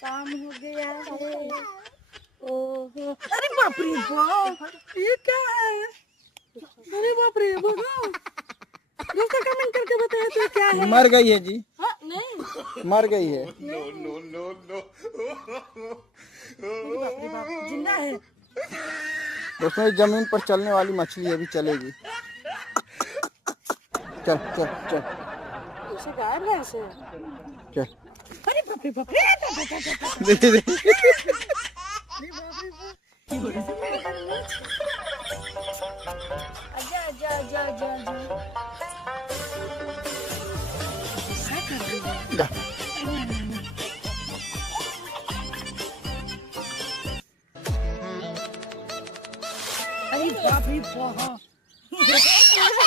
शाम हो गया है। ओहो, अरे बाप रे बाप, ये क्या है? अरे बाप रे बाप, दोस्तों कमेंट करके बताए तो क्या है? मर गई है जी। हाँ नहीं, मर गई है। नो नो नो नो, बाप रे बाप, जिंदा है। दोस्तों इस जमीन पर चलने वाली मछली अभी चलेगी। चल चल चल उसे गायब है ऐसे। चल। अरे बाप रे बाप रे, देखिए देखिए। आजा आजा आजा आजा आजा। जा। अरे बाप रे बाप।